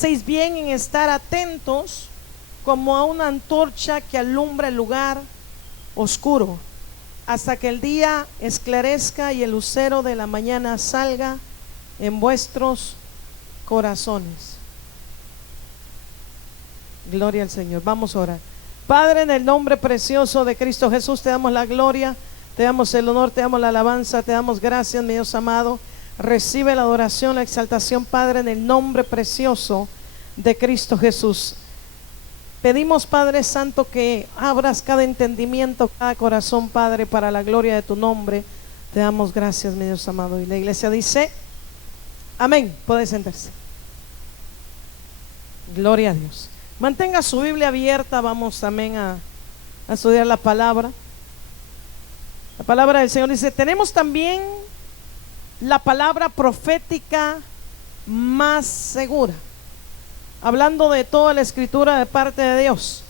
hacéis bien en estar atentos como a una antorcha que alumbra el lugar oscuro, hasta que el día esclarezca y el lucero de la mañana salga en vuestros corazones. Gloria al Señor. Vamos a orar. Padre, en el nombre precioso de Cristo Jesús, te damos la gloria, te damos el honor, te damos la alabanza, te damos gracias, mi Dios amado. Recibe la adoración, la exaltación, Padre, en el nombre precioso de Cristo Jesús. Pedimos, Padre Santo, que abras cada entendimiento, cada corazón, Padre, para la gloria de tu nombre. Te damos gracias, mi Dios amado. Y la iglesia dice, amén. Puede sentarse. Gloria a Dios. Mantenga su Biblia abierta. Vamos, amén, a estudiar la palabra. La palabra del Señor dice, tenemos también la palabra profética más segura, hablando de toda la escritura de parte de Dios,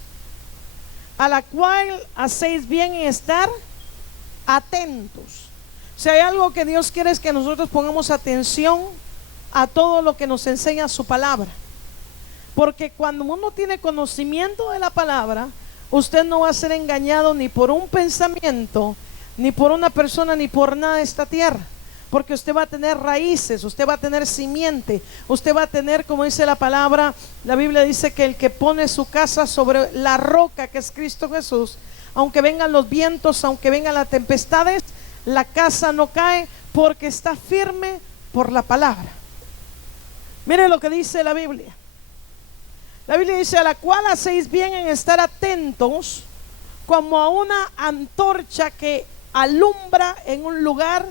a la cual hacéis bien en estar atentos. Si hay algo que Dios quiere es que nosotros pongamos atención a todo lo que nos enseña su palabra, porque cuando uno tiene conocimiento de la palabra, usted no va a ser engañado ni por un pensamiento, ni por una persona, ni por nada de esta tierra. Porque usted va a tener raíces, usted va a tener simiente, usted va a tener, como dice la palabra, la Biblia dice que el que pone su casa sobre la roca que es Cristo Jesús, aunque vengan los vientos, aunque vengan las tempestades, la casa no cae porque está firme por la palabra. Mire lo que dice la Biblia. La Biblia dice, a la cual hacéis bien en estar atentos como a una antorcha que alumbra en un lugar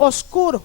oscuro.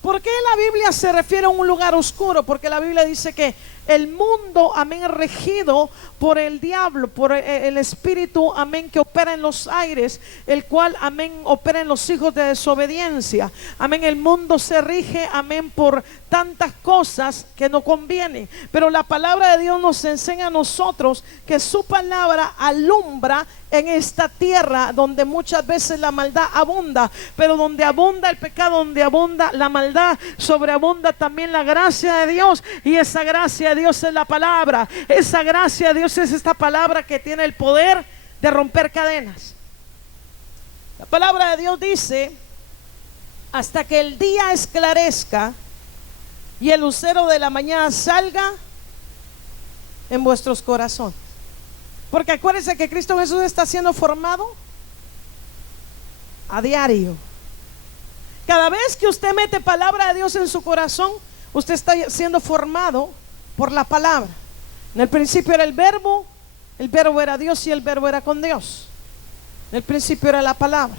¿Por qué la Biblia se refiere a un lugar oscuro? Porque la Biblia dice que el mundo, amén, es regido por el diablo, por el espíritu, amén, que opera en los aires, el cual, amén, opera en los hijos de desobediencia. Amén, el mundo se rige, amén, por tantas cosas que no convienen. Pero la palabra de Dios nos enseña a nosotros que su palabra alumbra en esta tierra donde muchas veces la maldad abunda, pero donde abunda el pecado, donde abunda la maldad, sobreabunda también la gracia de Dios. Y esa gracia de Dios es la palabra. Esa gracia de Dios es esta palabra que tiene el poder de romper cadenas. La palabra de Dios dice, hasta que el día esclarezca y el lucero de la mañana salga en vuestros corazones. Porque acuérdense que Cristo Jesús está siendo formado a diario. Cada vez que usted mete palabra de Dios en su corazón, usted está siendo formado por la palabra. En el principio era el verbo era Dios y el verbo era con Dios. En el principio era la palabra,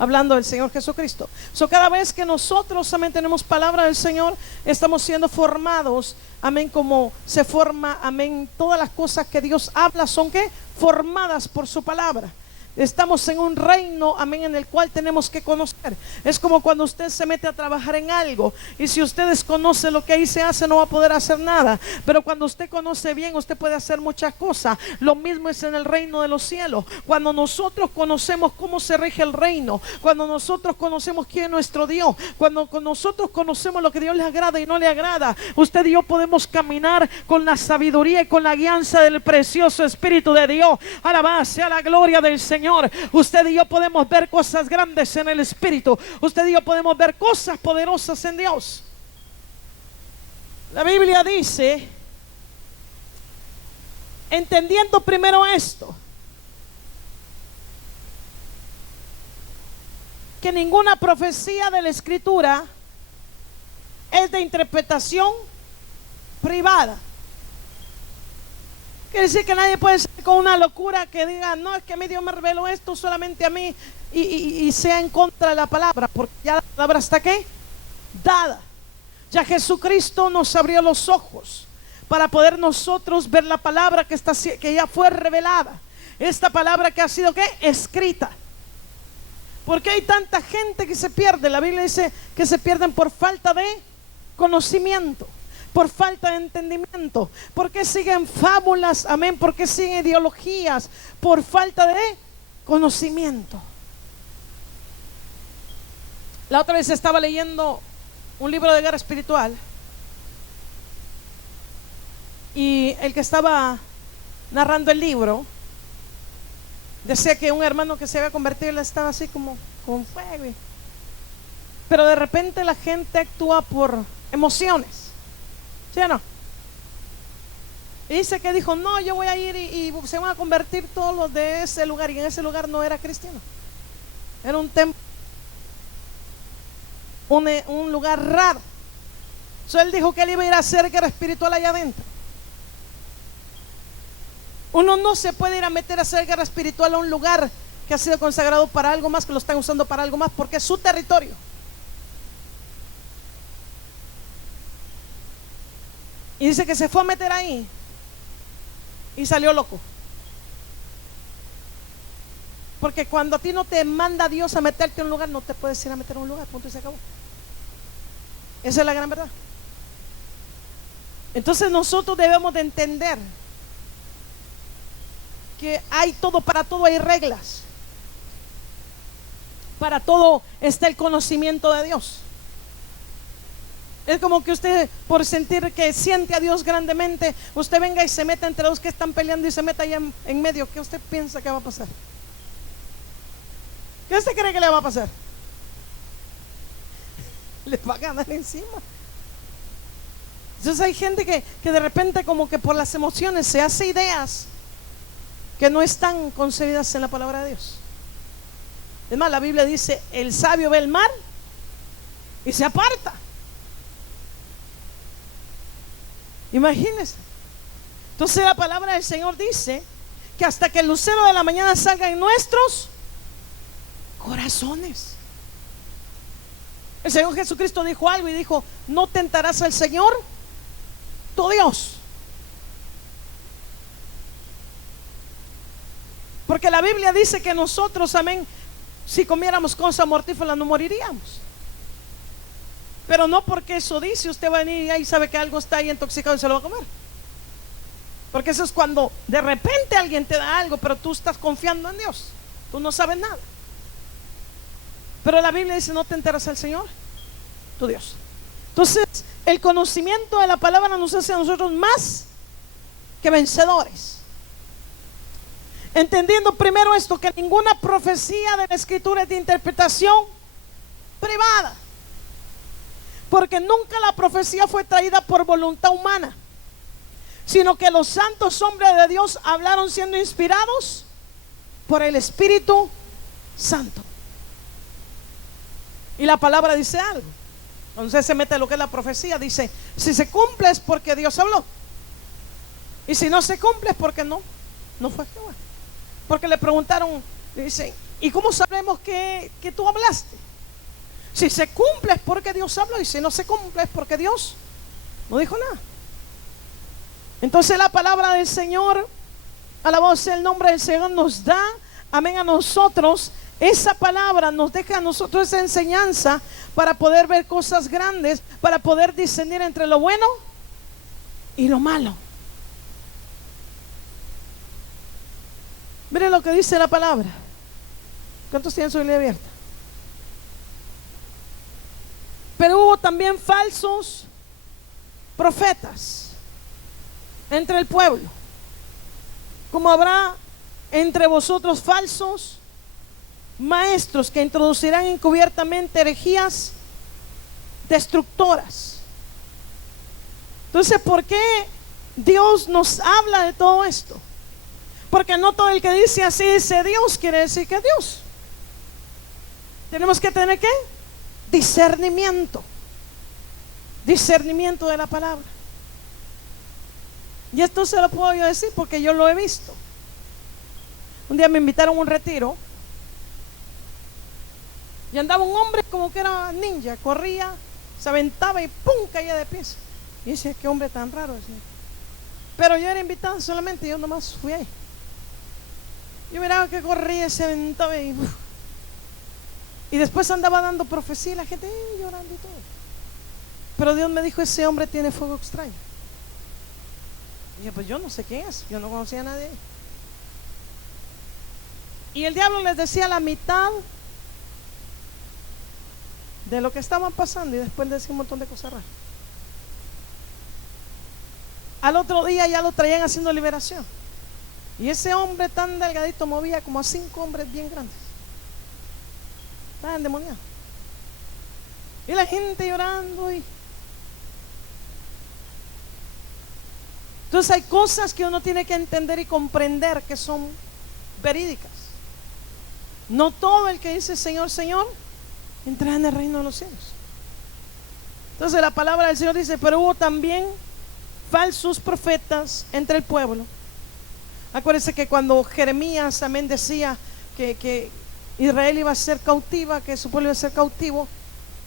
hablando del Señor Jesucristo. Cada vez que nosotros, amén, tenemos palabra del Señor, estamos siendo formados, amén, como se forma, amén, todas las cosas que Dios habla son ¿qué? Formadas por su palabra. Estamos en un reino, amén, en el cual tenemos que conocer. Es como cuando usted se mete a trabajar en algo, y si usted desconoce lo que ahí se hace, no va a poder hacer nada. Pero cuando usted conoce bien, usted puede hacer muchas cosas. Lo mismo es en el reino de los cielos. Cuando nosotros conocemos cómo se rige el reino, cuando nosotros conocemos quién es nuestro Dios, cuando nosotros conocemos lo que Dios le agrada y no le agrada, usted y yo podemos caminar con la sabiduría y con la guianza del precioso Espíritu de Dios. Alabado sea la gloria del Señor. Usted y yo podemos ver cosas grandes en el Espíritu. Usted y yo podemos ver cosas poderosas en Dios. La Biblia dice, entendiendo primero esto, que ninguna profecía de la Escritura es de interpretación privada. Quiere decir que nadie puede ser con una locura que diga, no, es que a mí Dios me reveló esto solamente a mí, y sea en contra de la palabra, porque ya la palabra está ¿qué? Dada. Ya Jesucristo nos abrió los ojos para poder nosotros ver la palabra que ya fue revelada. Esta palabra que ha sido ¿qué? Escrita. Porque hay tanta gente que se pierde. La Biblia dice que se pierden por falta de conocimiento, por falta de entendimiento. ¿Por qué siguen fábulas? Amén. ¿Por qué siguen ideologías? Por falta de conocimiento. La otra vez estaba leyendo un libro de guerra espiritual Y el que estaba narrando el libro decía que un hermano que se había convertido, él estaba así como con fuego. Pero de repente la gente actúa por emociones, ¿sí o no? Y dice que dijo, no, yo voy a ir y se van a convertir todos los de ese lugar. Y en ese lugar no era cristiano, era un templo, un lugar raro. Entonces él dijo que él iba a ir a hacer guerra espiritual allá adentro. Uno no se puede ir a meter a hacer guerra espiritual a un lugar que ha sido consagrado para algo más, que lo están usando para algo más, porque es su territorio. Y dice que se fue a meter ahí y salió loco. Porque cuando a ti no te manda Dios a meterte en un lugar, no te puedes ir a meter en un lugar, punto y se acabó. Esa es la gran verdad. Entonces nosotros debemos de entender que hay todo, para todo hay reglas. Para todo está el conocimiento de Dios. Es como que usted, por sentir que siente a Dios grandemente, usted venga y se meta entre los que están peleando y se meta allá en medio. ¿Qué usted piensa que va a pasar? ¿Qué usted cree que le va a pasar? Le va a ganar encima. Entonces hay gente que de repente, como que por las emociones, se hace ideas que no están concebidas en la palabra de Dios. Es más, la Biblia dice: el sabio ve el mar y se aparta. Imagínense. Entonces la palabra del Señor dice que hasta que el lucero de la mañana salga en nuestros corazones. El Señor Jesucristo dijo algo y dijo: no tentarás al Señor tu Dios. Porque la Biblia dice que nosotros, amén, si comiéramos cosas mortíferas no moriríamos. Pero no porque eso dice, usted va a venir y ahí sabe que algo está ahí intoxicado y se lo va a comer. Porque eso es cuando de repente alguien te da algo, pero tú estás confiando en Dios, tú no sabes nada. Pero la Biblia dice: no tentarás al Señor tu Dios. Entonces el conocimiento de la palabra nos hace a nosotros más que vencedores, entendiendo primero esto, que ninguna profecía de la Escritura es de interpretación privada, porque nunca la profecía fue traída por voluntad humana, sino que los santos hombres de Dios hablaron siendo inspirados por el Espíritu Santo. Y la palabra dice algo. Entonces se mete lo que es la profecía. Dice: si se cumple es porque Dios habló, y si no se cumple es porque no fue Jehová. Porque le preguntaron, dice: ¿y cómo sabemos que tú hablaste? Si se cumple es porque Dios habló, y si no se cumple es porque Dios no dijo nada. Entonces la palabra del Señor, alabado sea el nombre del Señor, nos da, amén, a nosotros esa palabra, nos deja a nosotros esa enseñanza para poder ver cosas grandes, para poder discernir entre lo bueno y lo malo. Miren lo que dice la palabra. ¿Cuántos tienen su Biblia abierta? Pero hubo también falsos profetas entre el pueblo, como habrá entre vosotros falsos maestros que introducirán encubiertamente herejías destructoras. Entonces, ¿por qué Dios nos habla de todo esto? Porque no todo el que dice así dice Dios quiere decir que es Dios. Tenemos que tener ¿qué? Discernimiento de la palabra. Y esto se lo puedo yo decir porque yo lo he visto. Un día me invitaron a un retiro y andaba un hombre como que era ninja, corría, se aventaba y ¡pum! Caía de pies. Y dice: qué hombre tan raro, decía. Pero yo era invitada solamente, yo nomás fui ahí. Yo miraba que corría, se aventaba y después andaba dando profecía y la gente llorando y todo. Pero Dios me dijo: ese hombre tiene fuego extraño. Y yo: pues yo no sé quién es, yo no conocía a nadie. Y el diablo les decía la mitad de lo que estaban pasando y después decía un montón de cosas raras. Al otro día ya lo traían haciendo liberación. Y ese hombre tan delgadito movía como a 5 hombres bien grandes. Estaban endemoniados. Y la gente llorando. Entonces hay cosas que uno tiene que entender y comprender que son verídicas. No todo el que dice Señor, Señor, entra en el reino de los cielos. Entonces la palabra del Señor dice, pero hubo también falsos profetas entre el pueblo. Acuérdense que cuando Jeremías, amén, decía que Israel iba a ser cautiva, que su pueblo iba a ser cautivo,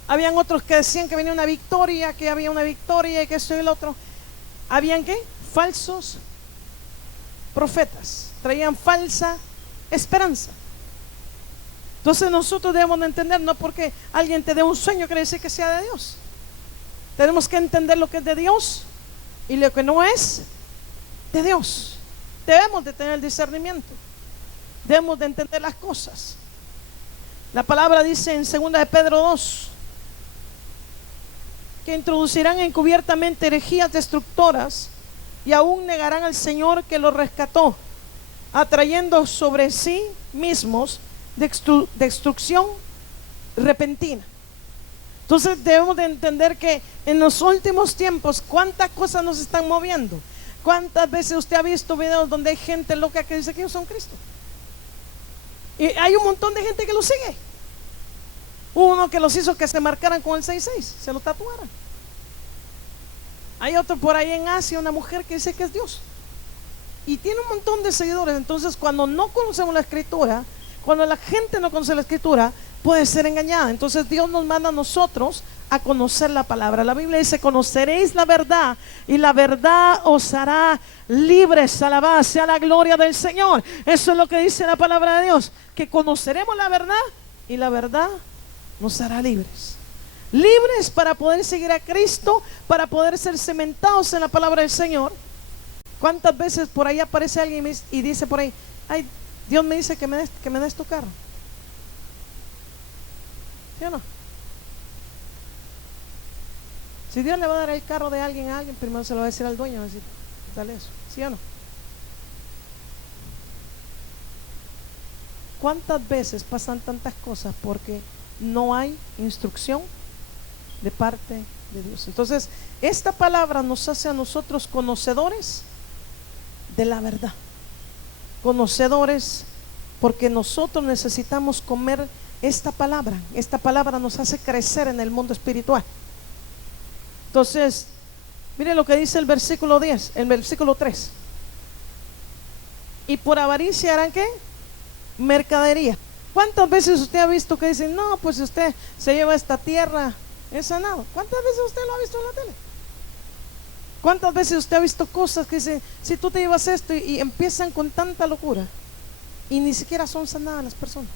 habían otros que decían que venía una victoria, que había una victoria y que esto y el otro. ¿Habían qué? Falsos profetas. Traían falsa esperanza. Entonces nosotros debemos de entender, no porque alguien te dé un sueño quiere decir que sea de Dios. Tenemos que entender lo que es de Dios y lo que no es de Dios. Debemos de tener el discernimiento. Debemos de entender las cosas. La palabra dice en 2 de Pedro 2 que introducirán encubiertamente herejías destructoras y aún negarán al Señor que los rescató, atrayendo sobre sí mismos destrucción repentina. Entonces debemos de entender que en los últimos tiempos cuántas cosas nos están moviendo. ¿Cuántas veces usted ha visto videos donde hay gente loca que dice que ellos son Cristo? Y hay un montón de gente que lo sigue. Uno que los hizo que se marcaran con el 66, se lo tatuaran. Hay otro por ahí en Asia, una mujer que dice que es Dios y tiene un montón de seguidores. Entonces cuando no conocemos la escritura, cuando la gente no conoce la escritura, puede ser engañada. Entonces Dios nos manda a nosotros a conocer la palabra. La Biblia dice, conoceréis la verdad y la verdad os hará libres. Alabada sea la gloria del Señor. Eso es lo que dice la palabra de Dios, que conoceremos la verdad y la verdad nos hará libres. Libres para poder seguir a Cristo, para poder ser cementados en la palabra del Señor. ¿Cuántas veces por ahí aparece alguien y dice por ahí, ay, Dios me dice que me des tu carro? ¿Sí o no? Si Dios le va a dar el carro de alguien a alguien, primero se lo va a decir al dueño, va a decir, dale eso, ¿sí o no? ¿Cuántas veces pasan tantas cosas porque no hay instrucción de parte de Dios? Entonces, esta palabra nos hace a nosotros conocedores de la verdad. Conocedores, porque nosotros necesitamos comer esta palabra. Esta palabra nos hace crecer en el mundo espiritual. Entonces, miren lo que dice el versículo 10, el versículo 3. Y por avaricia harán ¿qué? Mercadería. ¿Cuántas veces usted ha visto que dicen, no, pues si usted se lleva esta tierra, es sanado? ¿Cuántas veces usted lo ha visto en la tele? ¿Cuántas veces usted ha visto cosas que dicen, si tú te llevas esto y empiezan con tanta locura y ni siquiera son sanadas las personas?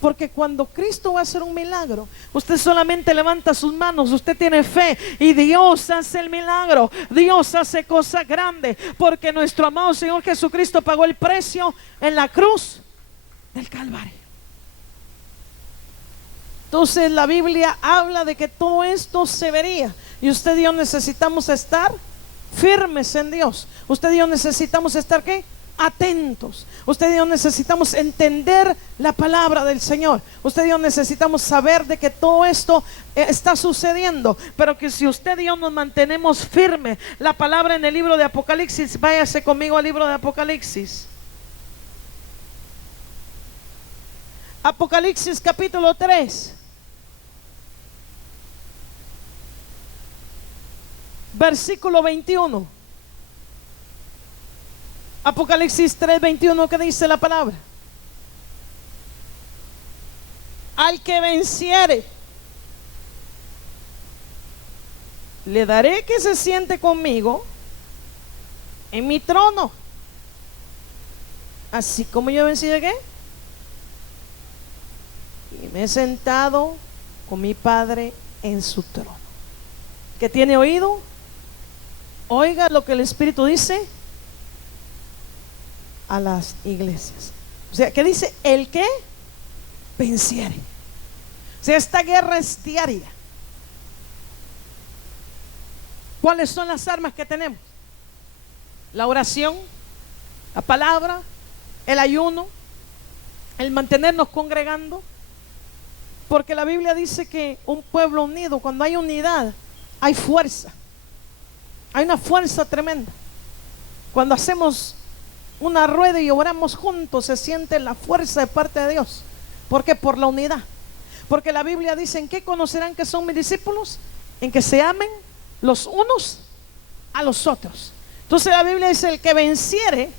Porque cuando Cristo va a hacer un milagro, usted solamente levanta sus manos, usted tiene fe y Dios hace el milagro. Dios hace cosas grandes, porque nuestro amado Señor Jesucristo pagó el precio en la cruz del Calvario. Entonces la Biblia habla de que todo esto se vería, y usted y yo necesitamos estar firmes en Dios. Usted y yo necesitamos estar ¿qué? Atentos. Usted y yo necesitamos entender la palabra del Señor. Usted y yo necesitamos saber de que todo esto está sucediendo, pero que si usted y yo nos mantenemos firmes, la palabra en el libro de Apocalipsis, váyase conmigo al libro de Apocalipsis. Apocalipsis capítulo 3, versículo 21. Apocalipsis 3, 21, ¿qué dice la palabra? Al que venciere, le daré que se siente conmigo en mi trono, así como yo vencí de qué, y me he sentado con mi Padre en su trono. ¿Que tiene oído? Oiga lo que el Espíritu dice a las iglesias. O sea, ¿qué dice? El que venciere. O sea, esta guerra es diaria. ¿Cuáles son las armas que tenemos? La oración, la palabra, el ayuno, el mantenernos congregando. Porque la Biblia dice que un pueblo unido, cuando hay unidad, hay fuerza. Hay una fuerza tremenda. Cuando hacemos una rueda y oramos juntos, se siente la fuerza de parte de Dios. ¿Por qué? Por la unidad. Porque la Biblia dice: ¿en qué conocerán que son mis discípulos? En que se amen los unos a los otros. Entonces la Biblia dice: el que venciere,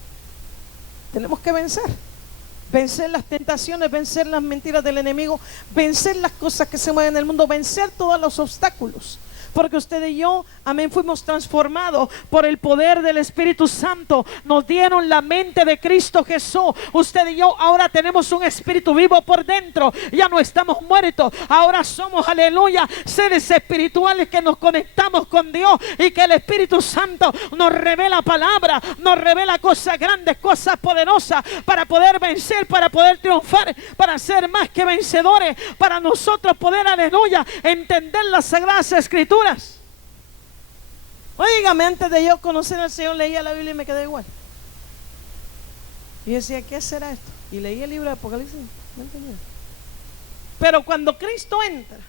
tenemos que vencer. Vencer las tentaciones, vencer las mentiras del enemigo, vencer las cosas que se mueven en el mundo, vencer todos los obstáculos. Porque usted y yo, amén, fuimos transformados por el poder del Espíritu Santo. Nos dieron la mente de Cristo Jesús. Usted y yo ahora tenemos un espíritu vivo por dentro. Ya no estamos muertos. Ahora somos, aleluya, seres espirituales que nos conectamos con Dios. Y que el Espíritu Santo nos revela palabra, nos revela cosas grandes, cosas poderosas, para poder vencer, para poder triunfar, para ser más que vencedores, para nosotros poder, aleluya, entender las Sagradas Escrituras. Óigame, antes de yo conocer al Señor, leía la Biblia y me quedé igual. Y decía: ¿qué será esto? Y leí el libro de Apocalipsis, no entendía. Pero cuando Cristo entra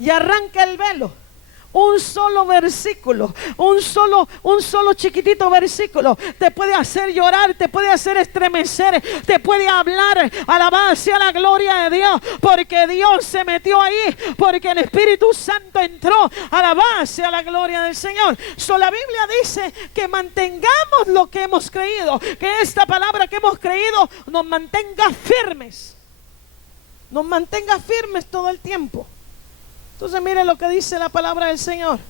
y arranca el velo, un solo versículo, un solo chiquitito versículo te puede hacer llorar, te puede hacer estremecer, te puede hablar, alabanza a la gloria de Dios, porque Dios se metió ahí, porque el Espíritu Santo entró, alabanza a la gloria del Señor. La Biblia dice que mantengamos lo que hemos creído, que esta palabra que hemos creído nos mantenga firmes, todo el tiempo. Entonces mire lo que dice la palabra del Señor.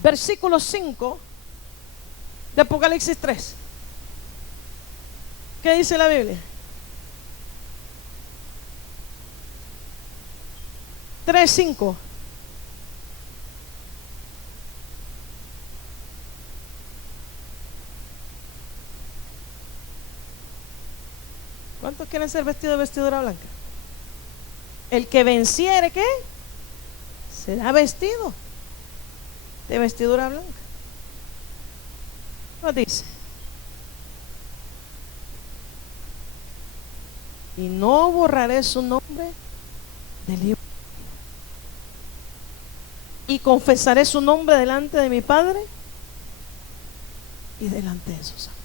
Versículo 5 de Apocalipsis 3. ¿Qué dice la Biblia? 3:5. ¿Cuántos quieren ser vestidos de vestidura blanca? El que venciere, ¿qué? Será vestido de vestidura blanca. Nos dice: y no borraré su nombre del libro, y confesaré su nombre delante de mi Padre y delante de sus ángeles.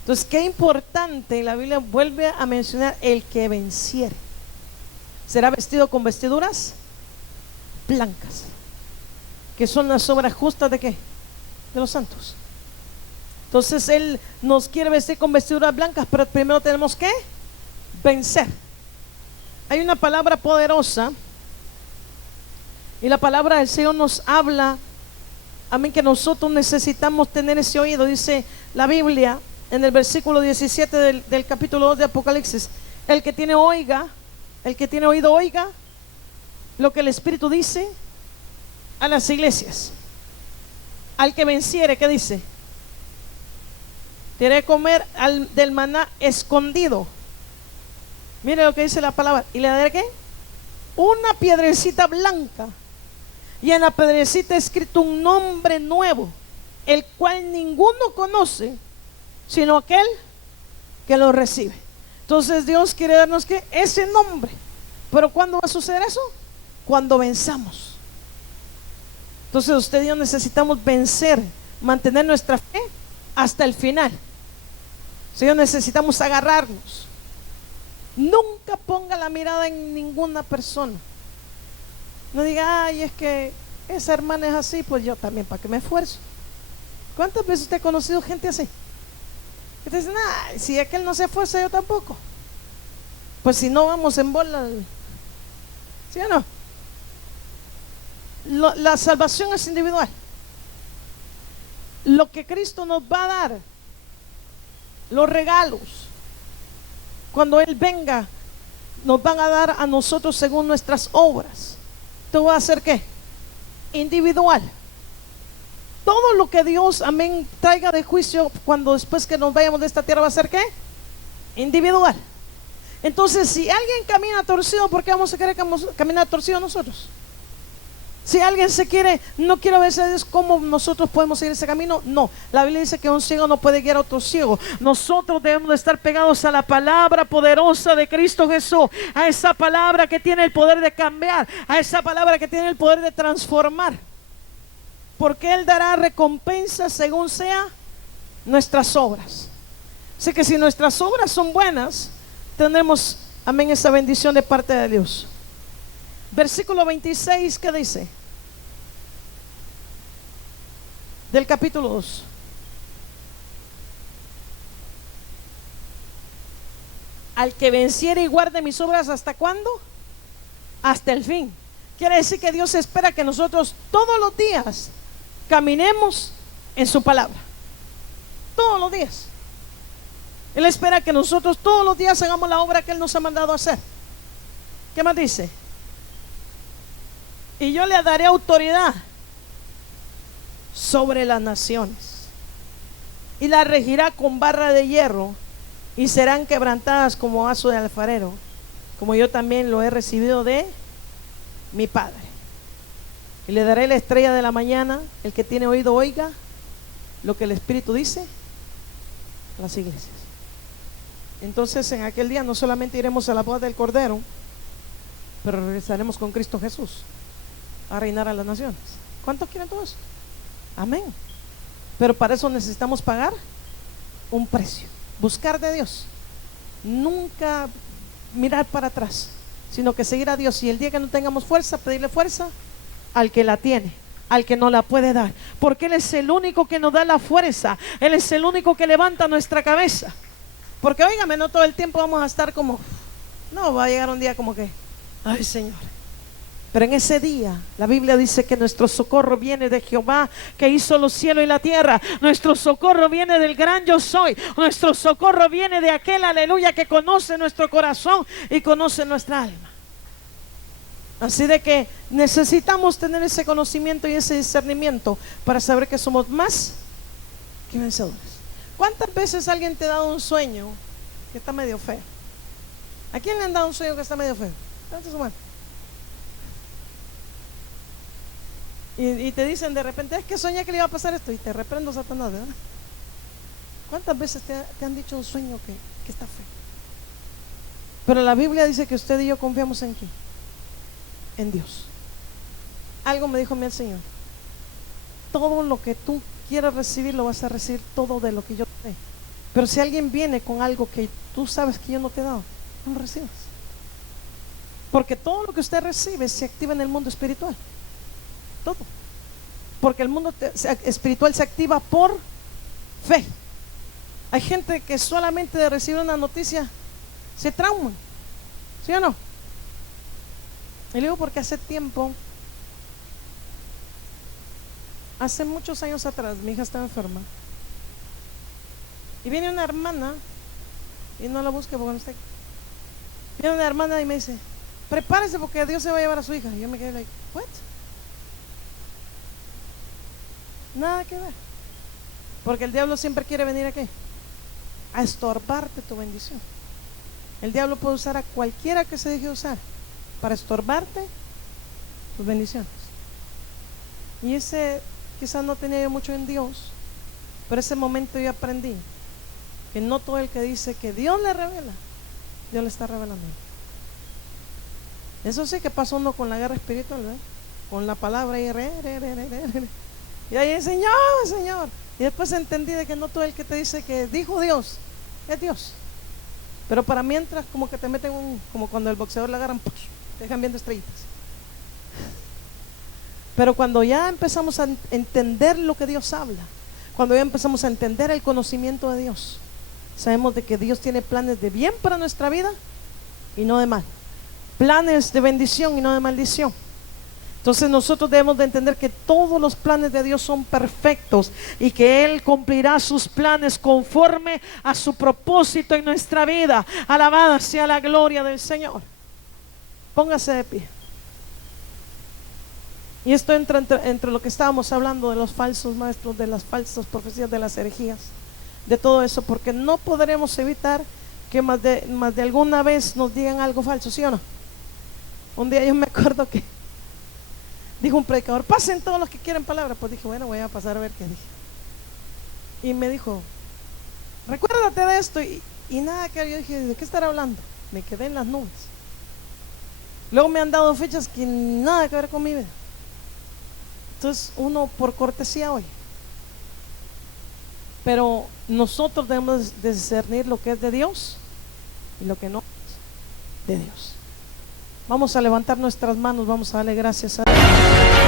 Entonces, qué importante, la Biblia vuelve a mencionar: el que venciere será vestido con vestiduras blancas, que son las obras justas ¿de qué? De los santos. Entonces Él nos quiere vestir con vestiduras blancas, pero primero tenemos que vencer. Hay una palabra poderosa, y la palabra del Señor nos habla, amén, que nosotros necesitamos tener ese oído. Dice la Biblia en el versículo 17 del capítulo 2 de Apocalipsis: el que tiene oído, oiga lo que el Espíritu dice a las iglesias. Al que venciere, ¿qué dice? Te haré comer del maná escondido. Mire lo que dice la palabra. ¿Y le daré qué? Una piedrecita blanca, y en la piedrecita escrito un nombre nuevo, el cual ninguno conoce sino aquel que lo recibe. Entonces Dios quiere darnos ¿qué? Ese nombre. Pero ¿cuándo va a suceder eso? Cuando venzamos. Entonces usted y yo necesitamos vencer, mantener nuestra fe hasta el final. Señor, necesitamos agarrarnos. Nunca ponga la mirada en ninguna persona. No diga: ay, es que esa hermana es así, pues yo también, ¿para qué me esfuerzo? ¿Cuántas veces usted ha conocido gente así? Que te dicen: ay, si aquel no se esfuerza, yo tampoco. Pues si no, vamos en bola. ¿Sí o no? La salvación es individual. Lo que Cristo nos va a dar, los regalos, cuando Él venga, nos van a dar a nosotros según nuestras obras. ¿Tú vas a hacer qué? Individual. Todo lo que Dios, amén, traiga de juicio cuando después que nos vayamos de esta tierra, va a ser qué? Individual. Entonces, si alguien camina torcido, ¿por qué vamos a querer caminar torcido nosotros? Si alguien no quiere obedecer a Dios, ¿cómo nosotros podemos seguir ese camino? No, la Biblia dice que un ciego no puede guiar a otro ciego. Nosotros debemos de estar pegados a la palabra poderosa de Cristo Jesús, a esa palabra que tiene el poder de cambiar, a esa palabra que tiene el poder de transformar, porque Él dará recompensa según sea nuestras obras. Así que si nuestras obras son buenas, tendremos, amén, esa bendición de parte de Dios. Versículo 26, ¿qué dice? Del capítulo 2. Al que venciere y guarde mis obras, ¿hasta cuándo? Hasta el fin. Quiere decir que Dios espera que nosotros todos los días caminemos en su palabra. Todos los días. Él espera que nosotros todos los días hagamos la obra que Él nos ha mandado a hacer. ¿Qué más dice? Y yo le daré autoridad sobre las naciones, y las regirá con barra de hierro, y serán quebrantadas como vaso de alfarero, como yo también lo he recibido de mi Padre. Y le daré la estrella de la mañana. El que tiene oído, oiga lo que el Espíritu dice a las iglesias. Entonces en aquel día no solamente iremos a la boda del Cordero, pero regresaremos con Cristo Jesús a reinar a las naciones. ¿Cuántos quieren todo eso? Amén. Pero para eso necesitamos pagar un precio. Buscar de Dios. Nunca mirar para atrás, sino que seguir a Dios. Y el día que no tengamos fuerza, pedirle fuerza al que la tiene, al que no la puede dar, porque Él es el único que nos da la fuerza. Él es el único que levanta nuestra cabeza. Porque óigame, no todo el tiempo vamos a estar como, no, va a llegar un día como que, ay Señor. Pero en ese día la Biblia dice que nuestro socorro viene de Jehová, que hizo los cielos y la tierra. Nuestro socorro viene del gran yo soy. Nuestro socorro viene de aquel, aleluya, que conoce nuestro corazón y conoce nuestra alma. Así de que necesitamos tener ese conocimiento y ese discernimiento para saber que somos más que vencedores. ¿Cuántas veces alguien te ha dado un sueño que está medio feo? ¿A quién le han dado un sueño que está medio feo? Levanta su mano. Y te dicen de repente, es que soñé que le iba a pasar esto, y te reprendo, Satanás, ¿verdad? ¿Cuántas veces te han dicho un sueño que está feo? Pero la Biblia dice que usted y yo confiamos en quién, en Dios. Algo me dijo a mí el Señor: todo lo que tú quieras recibir lo vas a recibir, todo de lo que yo te dé. Pero si alguien viene con algo que tú sabes que yo no te he dado, no lo recibas, porque todo lo que usted recibe se activa en el mundo espiritual. Todo. Porque el mundo espiritual se activa por fe. Hay gente que solamente de recibir una noticia se trauman, ¿sí o no? Y digo porque hace tiempo, hace muchos años atrás, mi hija estaba enferma y viene una hermana, y no la busque porque no está aquí. Viene una hermana y me dice: prepárese porque Dios se va a llevar a su hija. Y yo me quedé like, what? Nada que ver. Porque el diablo siempre quiere venir aquí a estorbarte tu bendición. El diablo puede usar a cualquiera que se deje usar para estorbarte tus bendiciones. Y ese quizás no tenía yo mucho en Dios, pero ese momento yo aprendí que no todo el que dice que Dios le revela, Dios le está revelando. Eso sí que pasa uno con la guerra espiritual, ¿verdad? Con la palabra y y ahí, Señor, Señor. Y después entendí de que no todo el que te dice que dijo Dios es Dios. Pero para mientras como que te meten como cuando el boxeador le agarran, ¡push!, te dejan viendo estrellitas. Pero cuando ya empezamos a entender lo que Dios habla, cuando ya empezamos a entender el conocimiento de Dios, sabemos de que Dios tiene planes de bien para nuestra vida y no de mal, planes de bendición y no de maldición. Entonces nosotros debemos de entender que todos los planes de Dios son perfectos y que Él cumplirá sus planes conforme a su propósito en nuestra vida. Alabada sea la gloria del Señor. Póngase de pie. Y esto entra entre lo que estábamos hablando de los falsos maestros, de las falsas profecías, de las herejías, de todo eso, porque no podremos evitar que más de alguna vez nos digan algo falso, ¿sí o no? Un día yo me acuerdo que Dijo un predicador, pasen todos los que quieren palabra. Pues dije, bueno, voy a pasar a ver qué dije. Y me dijo, recuérdate de esto. Y nada, que yo dije, ¿de qué estará hablando? Me quedé en las nubes. Luego me han dado fechas que nada que ver con mi vida. Entonces uno por cortesía oye. Pero nosotros debemos discernir lo que es de Dios y lo que no es de Dios. Vamos a levantar nuestras manos, vamos a darle gracias a Dios.